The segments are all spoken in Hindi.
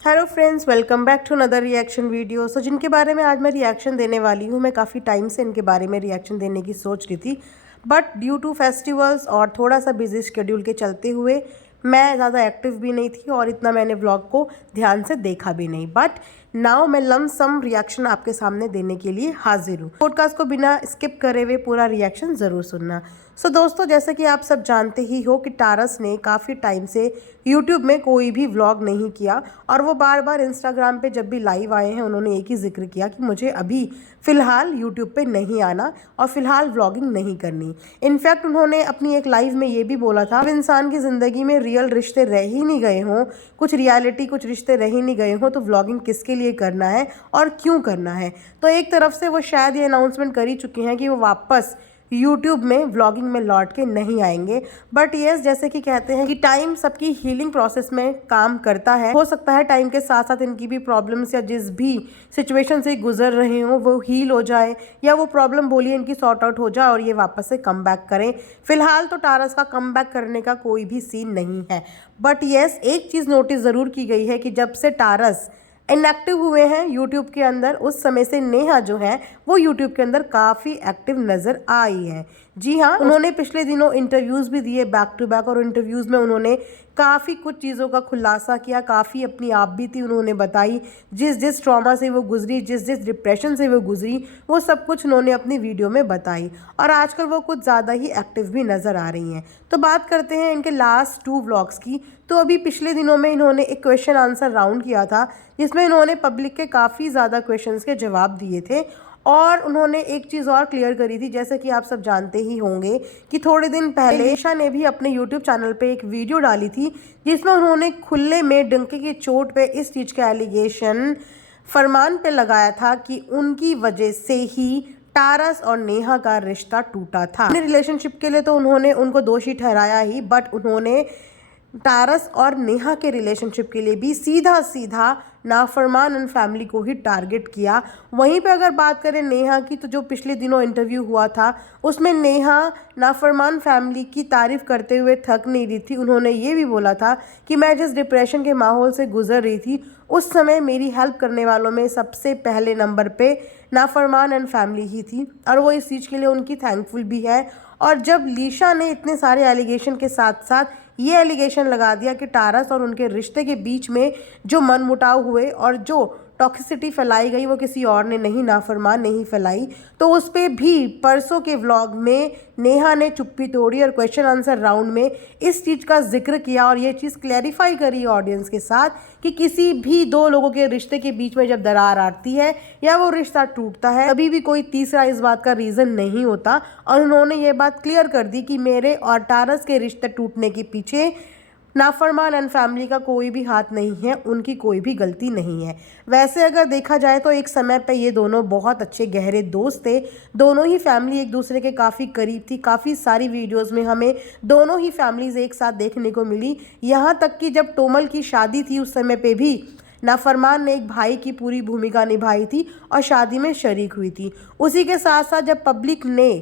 Hello friends, welcome back to another reaction video. जिनके बारे में आज मैं रिएक्शन देने वाली हूँ, मैं काफ़ी टाइम से इनके बारे में रिएक्शन देने की सोच रही थी, बट ड्यू टू फेस्टिवल्स और थोड़ा सा बिजी शेड्यूल के चलते हुए मैं ज़्यादा एक्टिव भी नहीं थी और इतना मैंने व्लॉग को ध्यान से देखा भी नहीं। बट नाउ मैं लमसम रिएक्शन आपके सामने देने के लिए हाजिर हूँ। पॉडकास्ट को बिना स्किप करे हुए पूरा रिएक्शन ज़रूर सुनना। दोस्तों, जैसे कि आप सब जानते ही हो कि टारस ने काफ़ी टाइम से यूट्यूब में कोई भी व्लॉग नहीं किया और वो बार बार इंस्टाग्राम पे जब भी लाइव आए हैं उन्होंने एक ही जिक्र किया कि मुझे अभी फ़िलहाल यूट्यूब पे नहीं आना और फ़िलहाल व्लॉगिंग नहीं करनी। इनफैक्ट उन्होंने अपनी एक लाइव में ये भी बोला था, अब इंसान की ज़िंदगी में रियल रिश्ते रह ही नहीं गए हों, कुछ रियलिटी कुछ रिश्ते रह ही नहीं गए हों, तो व्लॉगिंग किसके लिए करना है और क्यों करना है। तो एक तरफ से वो शायद ये अनाउंसमेंट कर ही चुके हैं कि वो वापस यूट्यूब में व्लॉगिंग में लौट के नहीं आएंगे। बट येस, जैसे कि कहते हैं कि टाइम सबकी हीलिंग प्रोसेस में काम करता है। हो सकता है टाइम के साथ साथ इनकी भी प्रॉब्लम्स या जिस भी सिचुएशन से गुजर रहे हो वो हील हो जाए या वो प्रॉब्लम बोलिए इनकी सॉर्ट आउट हो जाए और ये वापस से कम बैक करें। फिलहाल तो टारस का कम बैक करने का कोई भी सीन नहीं है। बट येस, एक चीज़ नोटिस ज़रूर की गई है कि जब से टारस इनएक्टिव हुए हैं यूट्यूब के अंदर, उस समय से नेहा जो है वो यूट्यूब के अंदर काफ़ी एक्टिव नज़र आई है। जी हाँ, उन्होंने पिछले दिनों इंटरव्यूज़ भी दिए बैक टू बैक और इंटरव्यूज़ में उन्होंने काफ़ी कुछ चीज़ों का खुलासा किया, काफ़ी अपनी आप बीती उन्होंने बताई, जिस जिस ट्रॉमा से वो गुजरी, जिस जिस डिप्रेशन से वो गुजरी, वो सब कुछ उन्होंने अपनी वीडियो में बताई और आजकल वो कुछ ज़्यादा ही एक्टिव भी नज़र आ रही हैं। तो बात करते हैं इनके लास्ट 2 व्लॉग्स की। तो अभी पिछले दिनों में इन्होंने एक क्वेश्चन आंसर राउंड किया था जिसमें इन्होंने पब्लिक के काफ़ी ज़्यादा क्वेश्चंस के जवाब दिए थे और उन्होंने एक चीज़ और क्लियर करी थी, जैसे कि आप सब जानते ही होंगे कि थोड़े दिन पहले निशा ने भी अपने यूट्यूब चैनल पे एक वीडियो डाली थी जिसमें उन्होंने खुले में डंके की चोट पे इस चीज़ का एलिगेशन फरमान पे लगाया था कि उनकी वजह से ही टारस और नेहा का रिश्ता टूटा था। अपने रिलेशनशिप के लिए तो उन्होंने उनको दोषी ठहराया ही, बट उन्होंने टारस और नेहा के रिलेशनशिप के लिए भी सीधा सीधा नाफरमान एंड फैमिली को ही टारगेट किया। वहीं पे अगर बात करें नेहा की, तो जो पिछले दिनों इंटरव्यू हुआ था उसमें नेहा नाफरमान फैमिली की तारीफ करते हुए थक नहीं रही थी। उन्होंने ये भी बोला था कि मैं जिस डिप्रेशन के माहौल से गुजर रही थी उस समय मेरी हेल्प करने वालों में सबसे पहले नंबर पे नाफरमान एंड फैमिली ही थी और वो इस चीज़ के लिए उनकी थैंकफुल भी है। और जब लीशा ने इतने सारे एलिगेशन के साथ साथ ये एलिगेशन लगा दिया कि टारस और उनके रिश्ते के बीच में जो मनमुटाव हुए और जो टॉक्सिसिटी फैलाई गई वो किसी और ने नहीं, नाफरमान नहीं फैलाई, तो उस पर भी परसों के व्लॉग में नेहा ने चुप्पी तोड़ी और क्वेश्चन आंसर राउंड में इस चीज़ का जिक्र किया और ये चीज़ क्लैरिफाई करी ऑडियंस के साथ कि किसी भी 2 लोगों के रिश्ते के बीच में जब दरार आती है या वो रिश्ता टूटता है, कभी भी कोई तीसरा इस बात का रीज़न नहीं होता। और उन्होंने ये बात क्लियर कर दी कि मेरे और टारस के रिश्ते टूटने के पीछे नाफरमान एंड फैमिली का कोई भी हाथ नहीं है, उनकी कोई भी गलती नहीं है। वैसे अगर देखा जाए तो एक समय पे ये दोनों बहुत अच्छे गहरे दोस्त थे, दोनों ही फैमिली एक दूसरे के काफ़ी करीब थी। काफ़ी सारी वीडियोस में हमें दोनों ही फैमिलीज़ एक साथ देखने को मिली। यहाँ तक कि जब टोमल की शादी थी उस समय पे भी नाफरमान ने एक भाई की पूरी भूमिका निभाई थी और शादी में शरीक हुई थी। उसी के साथ साथ जब पब्लिक ने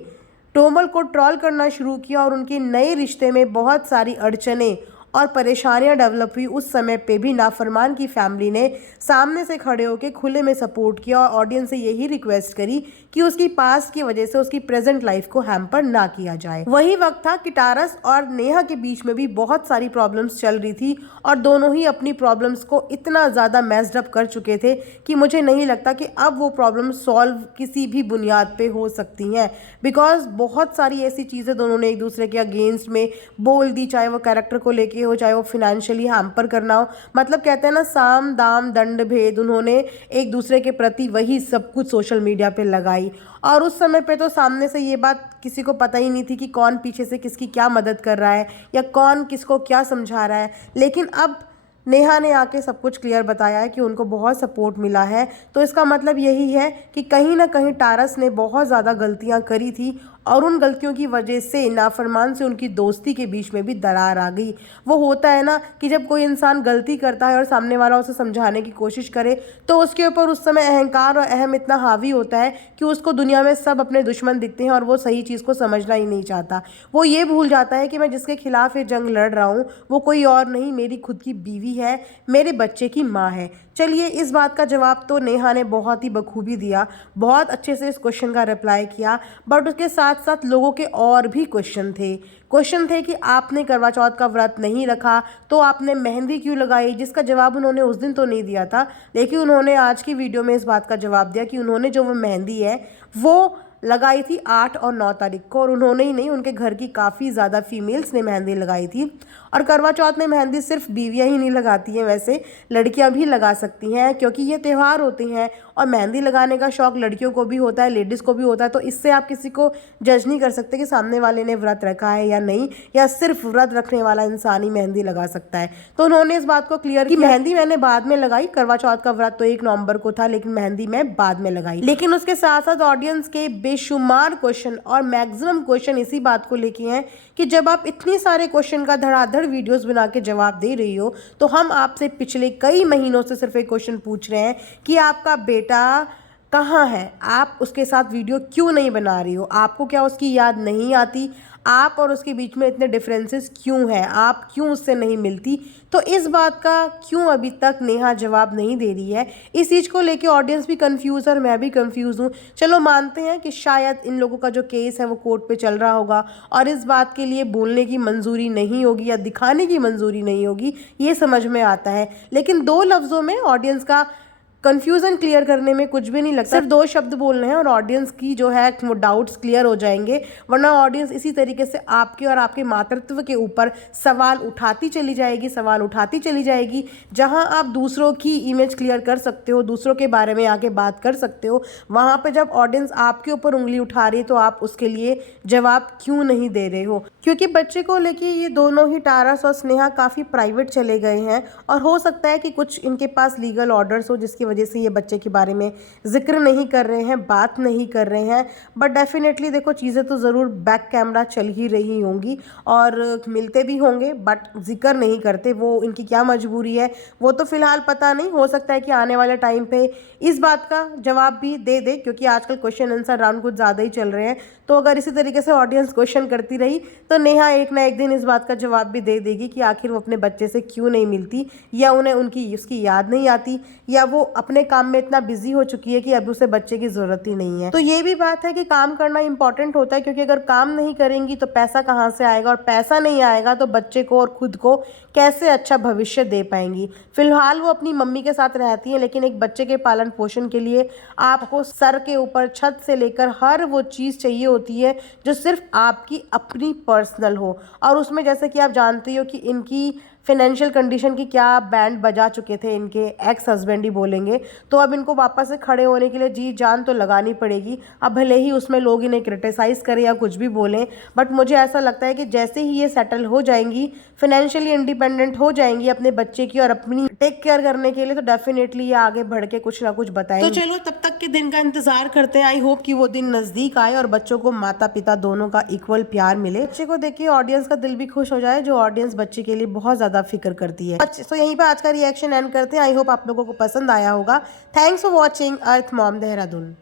टोमल को ट्रोल करना शुरू किया और उनके नए रिश्ते में बहुत सारी अड़चनें और परेशानियां डेवलप हुई, उस समय पे भी नाफरमान की फैमिली ने सामने से खड़े होकर खुले में सपोर्ट किया और ऑडियंस से यही रिक्वेस्ट करी कि उसकी पास्ट की वजह से उसकी प्रेजेंट लाइफ को हैम्पर ना किया जाए। वही वक्त था कि टारस और नेहा के बीच में भी बहुत सारी प्रॉब्लम्स चल रही थी और दोनों ही अपनी प्रॉब्लम्स को इतना ज़्यादा मैस्ड अप कर चुके थे कि मुझे नहीं लगता कि अब वो प्रॉब्लम सॉल्व किसी भी बुनियाद पे हो सकती हैं, बिकॉज बहुत सारी ऐसी चीज़ें दोनों ने एक दूसरे के अगेंस्ट में बोल दी, चाहे वो कैरेक्टर को लेके हो, चाहे वो फिनेंशियली हैम्पर करना हो। मतलब कहते हैं ना, साम दाम दंड भेद, उन्होंने एक दूसरे के प्रति वही सब कुछ सोशल मीडिया पे लगाई। और उस समय पे तो सामने से ये बात किसी को पता ही नहीं थी कि कौन पीछे से किसकी क्या मदद कर रहा है या कौन किसको क्या समझा रहा है। लेकिन अब नेहा ने आके सब कुछ क्लियर बताया है कि उनको बहुत सपोर्ट मिला है। तो इसका मतलब यही है कि कहीं ना कहीं टारस ने बहुत ज़्यादा गलतियां करी थी और उन गलतियों की वजह से, नाफरमान से उनकी दोस्ती के बीच में भी दरार आ गई। वो होता है ना कि जब कोई इंसान गलती करता है और सामने वाला उसे समझाने की कोशिश करे तो उसके ऊपर उस समय अहंकार और अहम इतना हावी होता है कि उसको दुनिया में सब अपने दुश्मन दिखते हैं और वो सही चीज़ को समझना ही नहीं चाहता। वो ये भूल जाता है कि मैं जिसके खिलाफ ये जंग लड़ रहा हूँ वो कोई और नहीं, मेरी खुद की बीवी है, मेरे बच्चे की माँ है। चलिए, इस बात का जवाब तो नेहा ने बहुत ही बखूबी दिया, बहुत अच्छे से इस क्वेश्चन का रिप्लाई किया। बट उसके साथ साथ लोगों के और भी क्वेश्चन थे कि आपने करवा चौथ का व्रत नहीं रखा तो आपने मेहंदी क्यों लगाई, जिसका जवाब उन्होंने उस दिन तो नहीं दिया था, लेकिन उन्होंने आज की वीडियो में इस बात का जवाब दिया कि उन्होंने जो वो मेहंदी है वो लगाई थी 8 और 9 तारीख को, और उन्होंने ही नहीं, उनके घर की काफ़ी ज़्यादा फीमेल्स ने मेहंदी लगाई थी। और करवा चौथ में मेहंदी सिर्फ बीवियां ही नहीं लगाती हैं, वैसे लड़कियां भी लगा सकती हैं क्योंकि ये त्यौहार होते हैं और मेहंदी लगाने का शौक़ लड़कियों को भी होता है, लेडीज़ को भी होता है। तो इससे आप किसी को जज नहीं कर सकते कि सामने वाले ने व्रत रखा है या नहीं, या सिर्फ व्रत रखने वाला इंसान ही मेहंदी लगा सकता है। तो उन्होंने इस बात को क्लियर किया कि मेहंदी मैंने बाद में लगाई, करवा चौथ का व्रत तो 1 नवंबर को था, लेकिन मेहंदी मैं बाद में लगाई। लेकिन उसके साथ साथ ऑडियंस के बेशुमार क्वेश्चन और मैक्सिमम क्वेश्चन इसी बात को लेके हैं कि जब आप इतने सारे क्वेश्चन का धड़ाधड़ वीडियोस बना के जवाब दे रही हो तो हम आपसे पिछले कई महीनों से सिर्फ एक क्वेश्चन पूछ रहे हैं कि आपका बेटा कहाँ है, आप उसके साथ वीडियो क्यों नहीं बना रही हो, आपको क्या उसकी याद नहीं आती, आप और उसके बीच में इतने डिफरेंसेस क्यों हैं, आप क्यों उससे नहीं मिलती। तो इस बात का क्यों अभी तक नेहा जवाब नहीं दे रही है, इस चीज़ को लेके ऑडियंस भी कंफ्यूज और मैं भी कंफ्यूज हूँ। चलो मानते हैं कि शायद इन लोगों का जो केस है वो कोर्ट पे चल रहा होगा और इस बात के लिए बोलने की मंजूरी नहीं होगी या दिखाने की मंजूरी नहीं होगी, ये समझ में आता है। लेकिन 2 लफ्ज़ों में ऑडियंस का कंफ्यूजन क्लियर करने में कुछ भी नहीं लगता, सिर्फ 2 शब्द बोलने हैं और ऑडियंस की जो है वो डाउट्स क्लियर हो जाएंगे। वरना ऑडियंस इसी तरीके से आपके और आपके मातृत्व के ऊपर सवाल उठाती चली जाएगी। जहां आप दूसरों की इमेज क्लियर कर सकते हो, दूसरों के बारे में आके बात कर सकते हो, वहां पे जब ऑडियंस आपके ऊपर उंगली उठा रही है तो आप उसके लिए जवाब क्यों नहीं दे रहे हो। क्योंकि बच्चे को लेके ये दोनों ही टारस और स्नेहा काफ़ी प्राइवेट चले गए हैं और हो सकता है कि कुछ इनके पास लीगल ऑर्डर्स हो जिसकी वजह से ये बच्चे के बारे में जिक्र नहीं कर रहे हैं, बात नहीं कर रहे हैं। बट डेफिनेटली देखो, चीज़ें तो ज़रूर बैक कैमरा चल ही रही होंगी और मिलते भी होंगे, बट जिक्र नहीं करते। वो इनकी क्या मजबूरी है वो तो फिलहाल पता नहीं, हो सकता है कि आने वाले टाइम पे इस बात का जवाब भी दे दे, क्योंकि आजकल क्वेश्चन आंसर राउंड कुछ ज़्यादा ही चल रहे हैं। तो अगर इसी तरीके से ऑडियंस क्वेश्चन करती रही तो नेहा एक ना एक दिन इस बात का जवाब भी दे देगी कि आखिर वो अपने बच्चे से क्यों नहीं मिलती, या उन्हें उसकी याद नहीं आती, या वो अपने काम में इतना बिजी हो चुकी है कि अब उसे बच्चे की ज़रूरत ही नहीं है। तो ये भी बात है कि काम करना इंपॉर्टेंट होता है, क्योंकि अगर काम नहीं करेंगी तो पैसा कहाँ से आएगा, और पैसा नहीं आएगा तो बच्चे को और खुद को कैसे अच्छा भविष्य दे पाएंगी। फिलहाल वो अपनी मम्मी के साथ रहती हैं, लेकिन एक बच्चे के पालन पोषण के लिए आपको सर के ऊपर छत से लेकर हर वो चीज़ चाहिए होती है जो सिर्फ आपकी अपनी पर्सनल हो। और उसमें जैसे कि आप जानते हो कि इनकी फाइनेंशियल कंडीशन की क्या बैंड बजा चुके थे इनके एक्स हस्बैंड ही बोलेंगे, तो अब इनको वापस से खड़े होने के लिए जी जान तो लगानी पड़ेगी। अब भले ही उसमें लोग इन्हें क्रिटिसाइज़ करें या कुछ भी बोलें, बट मुझे ऐसा लगता है कि जैसे ही ये सेटल हो जाएंगी, फाइनेंशियली इंडिपेंडेंट हो जाएंगी अपने बच्चे की और अपनी टेक केयर करने के लिए, तो डेफिनेटली ये आगे बढ़ के कुछ ना कुछ बताएंगे। तो चलो तब तक के दिन का इंतजार करते हैं। आई होप कि वो दिन नज़दीक आए और बच्चों को माता पिता दोनों का इक्वल प्यार मिले। बच्चे को देखिए ऑडियंस का दिल भी खुश हो जाए, जो ऑडियंस बच्चे के लिए बहुत ज़्यादा फिक्र करती है। तो यहीं पर आज का रिएक्शन एंड करते हैं। आई होप आप लोगों को पसंद आया होगा। Thanks for watching earth mom Dehradun.